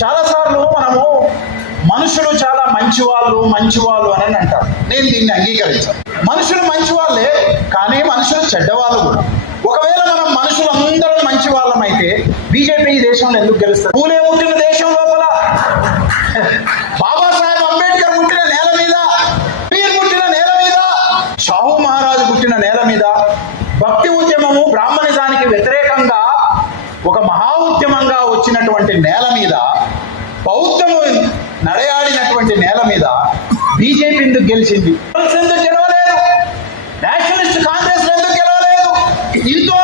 చాలాసార్లు మనము మనుషులు చాలా మంచివాళ్ళు అని అంటారు. నేను దీన్ని అంగీకరించాను. మనుషులు మంచివాళ్ళే, కానీ మనుషులు చెడ్డవాళ్ళు కూడా. ఒకవేళ మనం మనుషులందరం మంచి వాళ్ళమైతే బీజేపీ ఈ దేశంలో ఎందుకు గెలుస్తారు? పూలే పుట్టిన దేశం లోపల, బాబాసాహెబ్ అంబేద్కర్ పుట్టిన నేల మీద, పీర్ పుట్టిన నేల మీద, షాహు మహారాజు పుట్టిన నేల మీద భక్తి ఉద్యమము బ్రాహ్మణిజానికి వ్యతిరేకంగా ఒక మహా ఉద్యమంగా వచ్చినటువంటి నేల మీద, బౌద్ధము నడయాడినటువంటి నేల మీద బీజేపీ ఎందుకు గెలిచింది? ఎందుకు గెలవలేదు? నేషనలిస్ట్ కాంగ్రెస్ ఎందుకు గెలవలేదు? ఇంతో